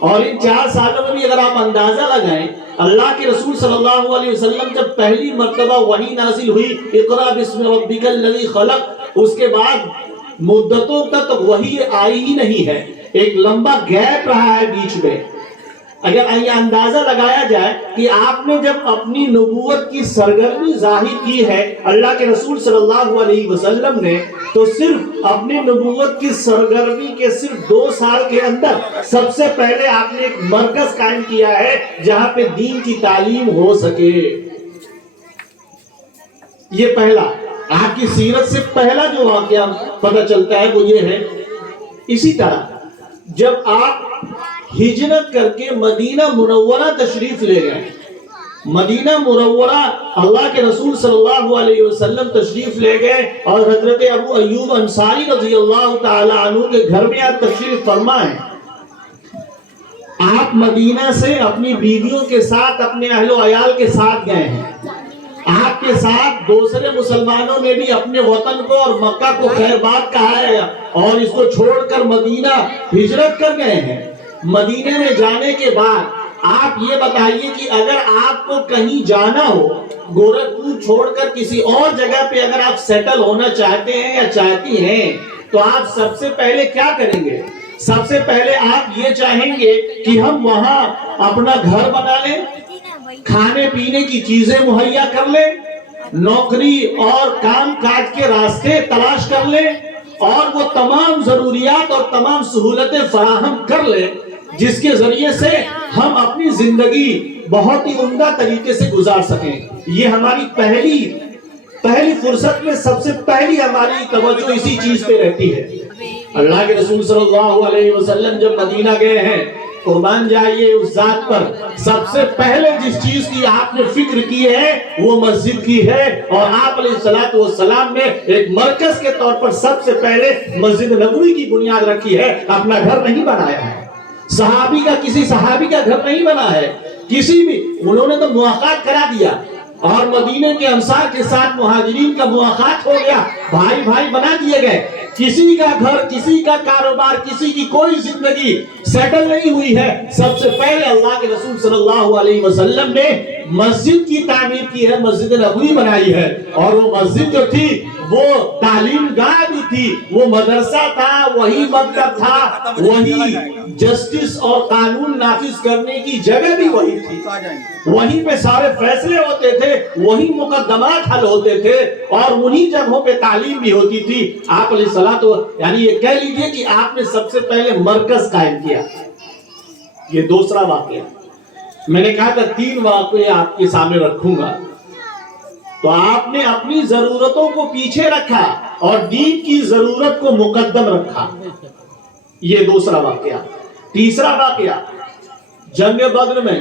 اور ان 4 سالوں میں بھی اگر آپ اندازہ لگائیں، اللہ کے رسول صلی اللہ علیہ وسلم جب پہلی مرتبہ وحی نازل ہوئی اقرا بسم ربک الذی خلق، اس کے بعد مدتوں تک وحی آئی ہی نہیں ہے، ایک لمبا گیپ رہا ہے بیچ میں۔ اگر یہ اندازہ لگایا جائے کہ آپ نے جب اپنی نبوت کی سرگرمی ظاہر کی ہے اللہ کے رسول صلی اللہ علیہ وسلم نے، تو صرف اپنی نبوت کی سرگرمی کے صرف 2 سال کے اندر سب سے پہلے آپ نے ایک مرکز قائم کیا ہے جہاں پہ دین کی تعلیم ہو سکے۔ یہ پہلا آپ کی سیرت سے پہلا جو واقعہ پتہ چلتا ہے وہ یہ ہے۔ اسی طرح جب آپ ہجرت کر کے مدینہ منورہ تشریف لے گئے، مدینہ منورہ اللہ کے رسول صلی اللہ علیہ وسلم تشریف لے گئے اور حضرت ابو ایوب انصاری رضی اللہ تعالی عنہ کے گھر میں آپ تشریف فرما ہیں۔ آپ مدینہ سے اپنی بیویوں کے ساتھ، اپنے اہل و عیال کے ساتھ گئے ہیں، آپ کے ساتھ دوسرے مسلمانوں نے بھی اپنے وطن کو اور مکہ کو خیر بات کہا ہے اور اس کو چھوڑ کر مدینہ ہجرت کر گئے ہیں۔ مدینے میں جانے کے بعد آپ یہ بتائیے کہ اگر آپ کو کہیں جانا ہو، گورکھپور چھوڑ کر کسی اور جگہ پہ اگر آپ سیٹل ہونا چاہتے ہیں یا چاہتی ہیں تو آپ سب سے پہلے کیا کریں گے؟ سب سے پہلے آپ یہ چاہیں گے کہ ہم وہاں اپنا گھر بنا لیں، کھانے پینے کی چیزیں مہیا کر لیں، نوکری اور کام کاج کے راستے تلاش کر لیں اور وہ تمام ضروریات اور تمام سہولتیں فراہم کر لیں جس کے ذریعے سے ہم اپنی زندگی بہت ہی عمدہ طریقے سے گزار سکیں۔ یہ ہماری پہلی فرصت میں سب سے پہلی ہماری توجہ اسی چیز پہ رہتی ہے۔ اللہ کے رسول صلی اللہ علیہ وسلم جب مدینہ گئے ہیں، قربان جائیے اس ذات پر، سب سے پہلے جس چیز کی آپ نے فکر کی ہے وہ مسجد کی ہے، اور آپ علیہ الصلوۃ والسلام نے ایک مرکز کے طور پر سب سے پہلے مسجد نبوی کی بنیاد رکھی ہے، اپنا گھر نہیں بنایا ہے۔ کسی صحابی کا گھر نہیں بنا ہے، کسی بھی، انہوں نے تو مواقعات کرا دیا اور مدینے کے انصار کے ساتھ مہاجرین کا مواقعات ہو گیا، بھائی بھائی بنا دیے گئے۔ کسی کا گھر، کسی کا کاروبار، کسی کی کوئی زندگی سیٹل نہیں ہوئی ہے۔ سب سے پہلے اللہ کے رسول صلی اللہ علیہ وسلم نے مسجد کی تعمیر کی ہے، مسجد نبوی بنائی ہے، اور وہ مسجد جو تھی وہ تعلیم گاہ بھی تھی، وہ مدرسہ تھا، وہی مکتب تھا، وہی جسٹس اور قانون نافذ کرنے کی جگہ بھی وہی تھی، وہیں پہ سارے فیصلے ہوتے تھے، وہی مقدمات حل ہوتے تھے اور انہی جگہوں پہ تعلیم بھی ہوتی تھی۔ آپ علیہ الصلوۃ یعنی یہ کہہ لیجئے کہ آپ نے سب سے پہلے مرکز قائم کیا۔ یہ دوسرا واقعہ، میں نے کہا تھا 3 واقعے آپ کے سامنے رکھوں گا، تو آپ نے اپنی ضرورتوں کو پیچھے رکھا اور دین کی ضرورت کو مقدم رکھا۔ یہ دوسرا واقعہ۔ تیسرا واقعہ جنگ بدر میں۔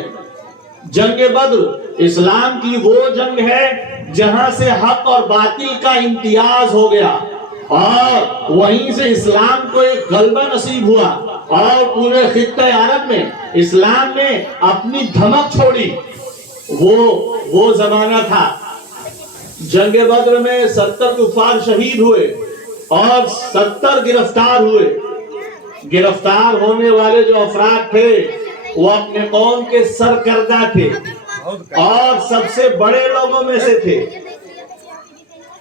جنگ بدر اسلام کی وہ جنگ ہے جہاں سے حق اور باطل کا امتیاز ہو گیا اور وہیں سے اسلام کو ایک غلبہ نصیب ہوا اور پورے خطہ عرب میں اسلام نے اپنی دھمک چھوڑی۔ وہ زمانہ تھا، جنگ بدر میں 70 کفار شہید ہوئے اور 70 گرفتار ہوئے۔ گرفتار ہونے والے جو افراد تھے وہ اپنے قوم کے سرکردہ تھے اور سب سے بڑے لوگوں میں سے تھے۔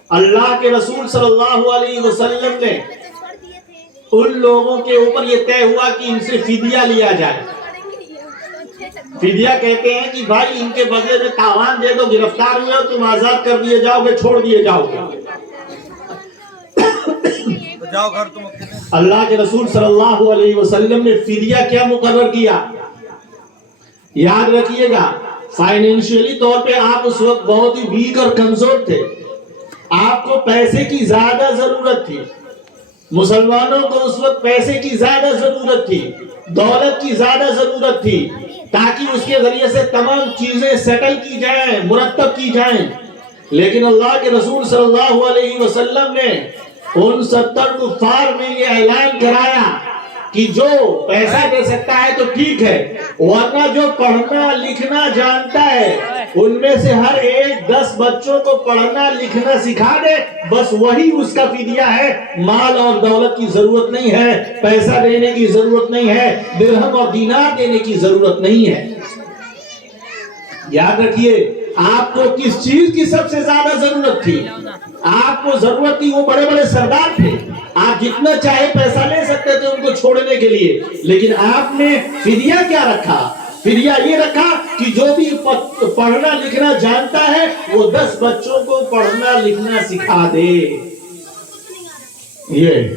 اللہ کے رسول صلی اللہ علیہ وسلم نے ان لوگوں کے اوپر یہ طے ہوا کہ ان سے فدیہ لیا جائے۔ فدیہ کہتے ہیں کہ بھائی ان کے بدلے میں تاوان دے دو، گرفتار ہوئے ہو تم آزاد کر دیے جاؤ گے، چھوڑ دیے جاؤ گے۔ اللہ کے رسول صلی اللہ علیہ وسلم نے فدیہ کیا مقرر کیا؟ یاد رکھیے گا، فائنینشیلی طور پہ آپ اس وقت بہت ہی ویک اور کمزور تھے، آپ کو پیسے کی زیادہ ضرورت تھی، مسلمانوں کو اس وقت پیسے کی زیادہ ضرورت تھی، دولت کی زیادہ ضرورت تھی تاکہ اس کے ذریعے سے تمام چیزیں سیٹل کی جائیں، مرتب کی جائیں۔ لیکن اللہ کے رسول صلی اللہ علیہ وسلم نے ان 70 کفار میں یہ اعلان کرایا کہ جو پیسہ دے سکتا ہے تو ٹھیک ہے، ورنہ جو پڑھنا لکھنا جانتا ہے ان میں سے ہر ایک 10 بچوں کو پڑھنا لکھنا سکھا دے، بس وہی اس کا فدیہ ہے۔ مال اور دولت کی ضرورت نہیں ہے، پیسہ دینے کی ضرورت نہیں ہے، درہم اور دینار دینے کی ضرورت نہیں ہے۔ یاد رکھیے، آپ کو کس چیز کی سب سے زیادہ ضرورت تھی؟ آپ کو ضرورت تھی وہ بڑے بڑے سردار تھے، آپ جتنا چاہے پیسہ لے سکتے تھے ان کو چھوڑنے کے لیے، لیکن آپ نے فدیہ کیا رکھا؟ فدیہ یہ رکھا کہ جو بھی پڑھنا لکھنا جانتا ہے وہ 10 بچوں کو پڑھنا لکھنا سکھا دے۔ یہ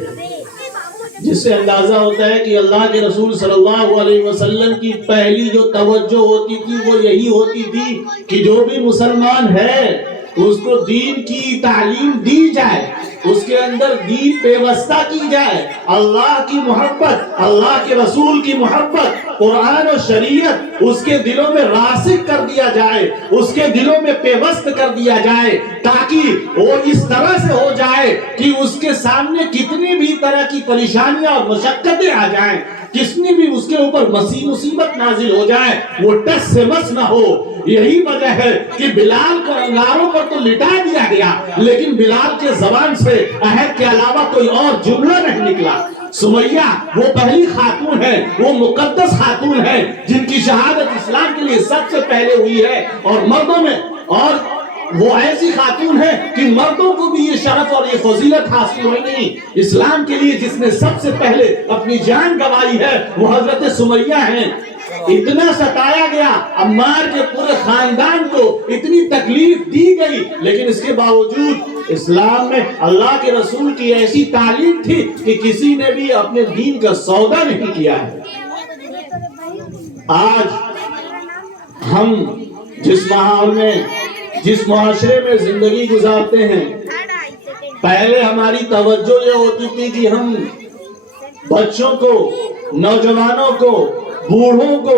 جس سے اندازہ ہوتا ہے کہ اللہ کے رسول صلی اللہ علیہ وسلم کی پہلی جو توجہ ہوتی تھی وہ یہی ہوتی تھی کہ جو بھی مسلمان ہے اس کو دین کی تعلیم دی جائے، اس کے اندر دین پیوستہ کی جائے، اللہ کی محبت، اللہ کے رسول کی محبت، قرآن و شریعت اس کے دلوں میں راسخ کر دیا جائے، اس کے دلوں میں پیوست کر دیا جائے، تاکہ وہ اس طرح سے ہو جائے کہ اس کے سامنے کتنی بھی طرح کی پریشانیاں اور مشقتیں آ جائیں، کتنی بھی اس کے اوپر مصیبت نازل ہو جائے وہ ٹس سے مس نہ ہو۔ یہی وجہ ہے کہ بلال کو انگاروں پر تو لٹا دیا گیا، لیکن بلال کے زبان سے عہد کے علاوہ کوئی اور جملہ نہیں نکلا۔ سمیہ وہ پہلی خاتون ہے، وہ مقدس خاتون ہے جن کی شہادت اسلام کے لیے سب سے پہلے ہوئی ہے، اور مردوں میں اور وہ ایسی خاتون ہے کہ مردوں کو بھی یہ شرف اور یہ فضیلت حاصل ہوئی نہیں۔ اسلام کے لیے جس نے سب سے پہلے اپنی جان گنوائی ہے وہ حضرت سمیہ ہیں۔ اتنا ستایا گیا، عمار کے پورے خاندان کو اتنی تکلیف دی گئی، لیکن اس کے باوجود اسلام میں اللہ کے رسول کی ایسی تعلیم تھی کہ کسی نے بھی اپنے دین کا سودا نہیں کیا ہے۔ آج ہم جس ماحول میں جس معاشرے میں زندگی گزارتے ہیں، پہلے ہماری توجہ یہ ہوتی تھی کہ ہم بچوں کو، نوجوانوں کو، بوڑھوں کو،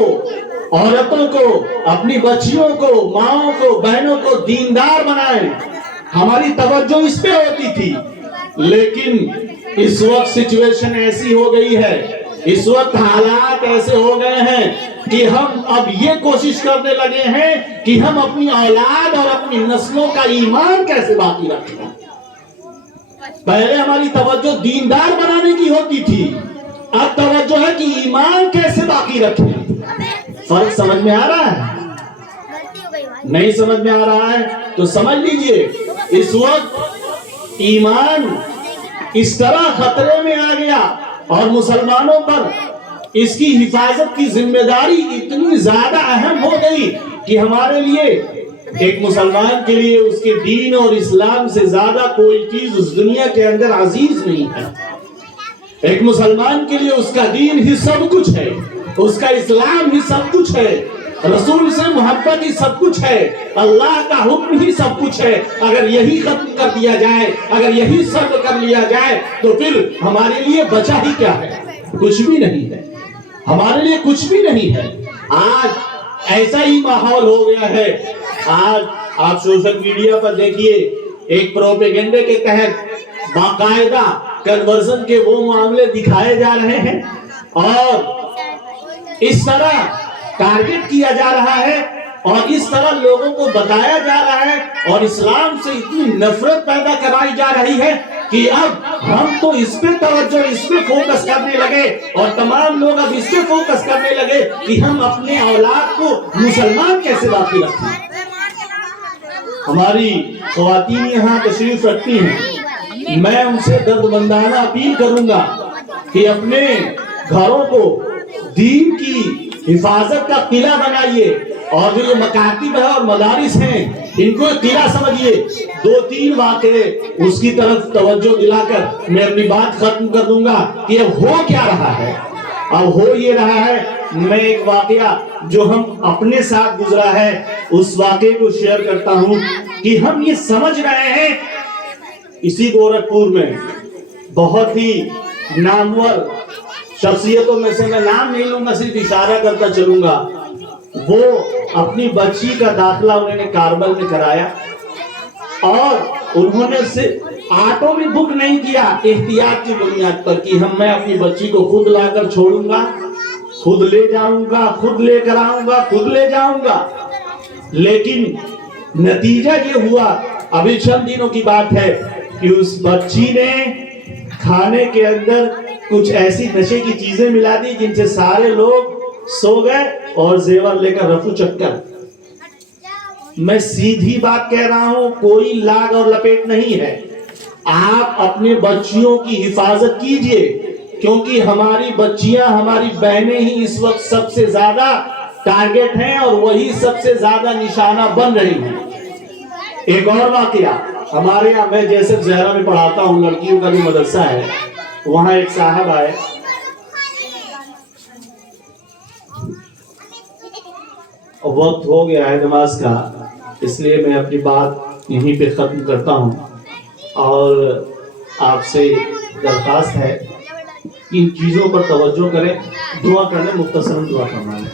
عورتوں کو، اپنی بچیوں کو، ماؤں کو، بہنوں کو دیندار بنائیں، ہماری توجہ اس پہ ہوتی تھی۔ لیکن اس وقت سچویشن ایسی ہو گئی ہے، اس وقت حالات ایسے ہو گئے ہیں کہ ہم اب یہ کوشش کرنے لگے ہیں کہ ہم اپنی اولاد اور اپنی نسلوں کا ایمان کیسے باقی رکھیں۔ پہلے ہماری توجہ دیندار بنانے کی ہوتی تھی، اب توجہ ہے کہ ایمان کیسے باقی رکھیں۔ فرق سمجھ میں آ رہا ہے؟ نہیں سمجھ میں آ رہا ہے تو سمجھ لیجئے، اس وقت ایمان اس طرح خطرے میں آ گیا اور مسلمانوں پر اس کی حفاظت کی ذمہ داری اتنی زیادہ اہم ہو گئی کہ ہمارے لیے، ایک مسلمان کے لیے اس کے دین اور اسلام سے زیادہ کوئی چیز اس دنیا کے اندر عزیز نہیں ہے۔ ایک مسلمان کے لیے اس کا دین ہی سب کچھ ہے، اس کا اسلام ہی سب کچھ ہے، رسول سے محبت ہی سب کچھ ہے، اللہ کا حکم ہی سب کچھ ہے۔ اگر یہی ختم کر دیا جائے، اگر یہی سب کر لیا جائے تو پھر ہمارے لیے بچا ہی کیا ہے؟ کچھ بھی نہیں ہے، ہمارے لیے کچھ بھی نہیں ہے۔ آج ایسا ہی ماحول ہو گیا ہے۔ آج آپ سوشل میڈیا پر دیکھیے، ایک پروپیگنڈے کے تحت باقاعدہ کنورژن کے وہ معاملے دکھائے جا رہے ہیں اور اس طرح ٹارگٹ کیا جا رہا ہے اور اس طرح لوگوں کو بتایا جا رہا ہے اور اسلام سے اتنی نفرت پیدا کرائی جا رہی ہے کہ اب ہم تو اس پہ توجہ، اس پہ فوکس کرنے لگے اور تمام لوگ اب اس پہ فوکس کرنے لگے کہ ہم اپنے اولاد کو مسلمان کیسے باقی رکھیں۔ ہماری خواتین یہاں تشریف رکھتی ہیں، میں ان سے درد مندانہ اپیل کروں گا کہ اپنے گھروں کو دین کی حفاظت کا قلعہ بنائیے، اور جو یہ مکاتب ہے اور مدارس ہیں ان کو قلعہ سمجھیے۔ 2-3 واقعے اس کی طرف توجہ دلا کر میں اپنی بات ختم کر دوں گا کہ اب ہو کیا رہا ہے۔ اب ہو یہ رہا ہے، میں ایک واقعہ جو ہم اپنے ساتھ گزرا ہے اس واقعے کو شیئر کرتا ہوں کہ ہم یہ سمجھ رہے ہیں، اسی گورکھپور میں بہت ہی نامور شخصیتوں میں سے میں نام نہیں لوں گا، صرف اشارہ کرتا چلوں گا، وہ اپنی بچی کا داخلہ انہوں نے کارمل میں کرایا اور انہوں نے صرف آٹو بھی بک نہیں کیا احتیاط کی بنیاد پر کہ میں اپنی بچی کو خود لا کر چھوڑوں گا، خود لے جاؤں گا، خود لے کر آؤں گا، خود لے جاؤں گا. لیکن نتیجہ یہ ہوا، ابھی چند دنوں کی بات ہے کہ اس بچی نے کھانے کے اندر کچھ ایسی نشے کی چیزیں ملا دی جن سے سارے لوگ سو گئے اور زیور لے کر رفو چکر. میں سیدھی بات کہہ رہا ہوں، کوئی لاگ اور لپیٹ نہیں ہے. آپ اپنے بچیوں کی حفاظت کیجئے، کیونکہ ہماری بچیاں، ہماری بہنیں ہی اس وقت سب سے زیادہ ٹارگٹ ہیں اور وہی سب سے زیادہ نشانہ بن رہی ہیں. ایک اور واقعہ، ہمارے یہاں میں جیسے زہرا میں پڑھاتا ہوں، لڑکیوں کا بھی مدرسہ ہے، وہاں ایک صاحب آئے، وقت ہو گیا ہے نماز کا، اس لیے میں اپنی بات یہیں پہ ختم کرتا ہوں اور آپ سے درخواست ہے ان چیزوں پر توجہ کریں. دعا کرنے، مختصر دعا فرمائیں.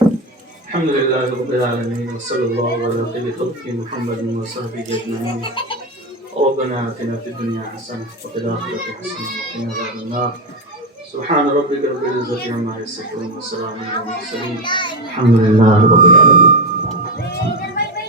الحمدللہ رب العالمین وصلی اللہ علی خیر خلق محمد وصحبہ اجمعین. ربنا آتنا فی الدنیا حسنہ وفی الآخرۃ حسنہ وقنا عذاب النار. سبحان ربک رب العزۃ عما یصفون وسلام علی المرسلین الحمدللہ رب العالمین.